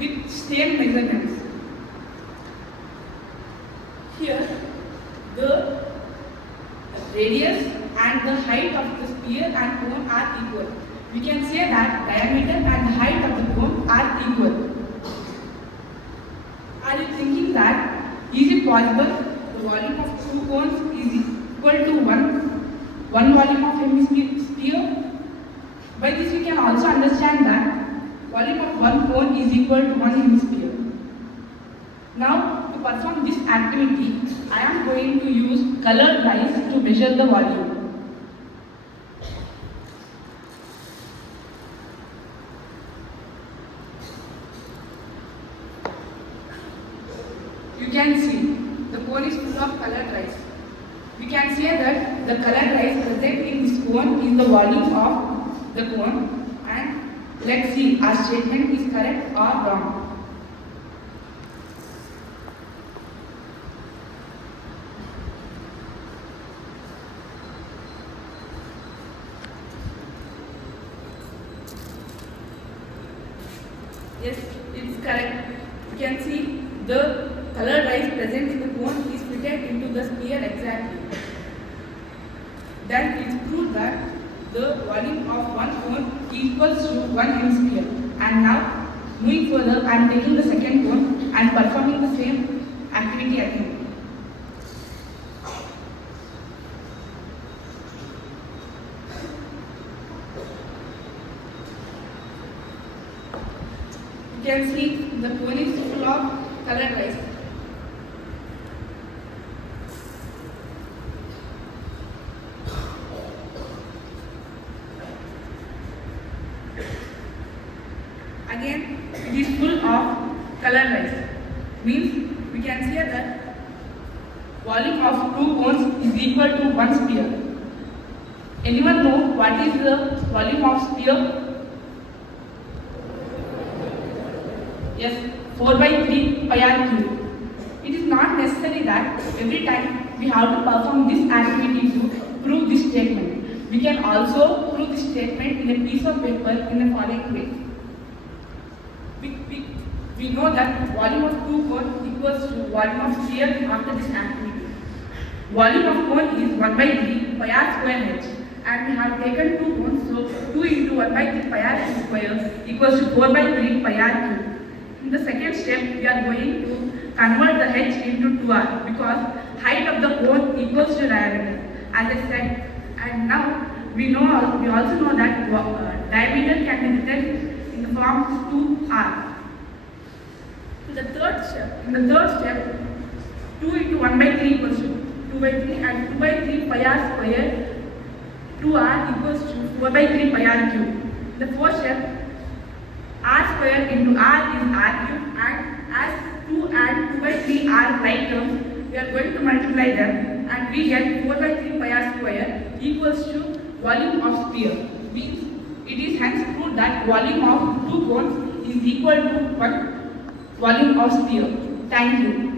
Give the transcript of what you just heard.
with same measurements. Here, the radius and the height of the sphere and cone are equal. We can say that diameter and the height of the cone are equal. Are you thinking that is it possible the volume of two cones is equal to one volume of hemisphere? By this we can also understand that volume of one cone is equal to one hemisphere. Now to perform this activity, I am going to use colored lines to measure the volume. You can see the cone is full of colored lines. We can say that the colored lines present in this cone is the volume of the cone, and let's see our statement is correct or wrong. Yes, it's correct. You can see the colored lines present in the cone is fitted into the sphere exactly. Then it's proved that the volume of one cone equals to one hemisphere. And now, moving further, I am taking the second cone and performing the same activity again. You can see the cone is full of colored lines. Again, it is full of colored lines. Means we can say that volume of two cones is equal to one sphere. Anyone know what is the volume of sphere? Yes, 4 by 3 pi r cube. It is not necessary that every time we have to perform this activity to prove this statement. We can also prove this statement in a piece of paper in the following way. We know that volume of two cones equals to volume of sphere after this activity. Volume of cone is 1 by 3 pi r square h, and we have taken two cones, so 2 into 1 by 3 pi r square equals to 4 by 3 pi r cube. In the second step, we are going to convert the h into 2r because height of the cone equals to diameter, as I said. And now we also know that diameter can be written in the form 2r. In the third step, 2 into 1 by 3 equals to 2 by 3, and 2 by 3 pi r square 2r equals to 4 by 3 pi r cube. In the fourth step, r square into r is r cube, and as 2 and 2 by 3 are like terms, we are going to multiply them, and we get 4 by 3 pi r square equals to volume of sphere. Means it is hence proved that volume of two cones is equal to one volume of sphere. Thank you.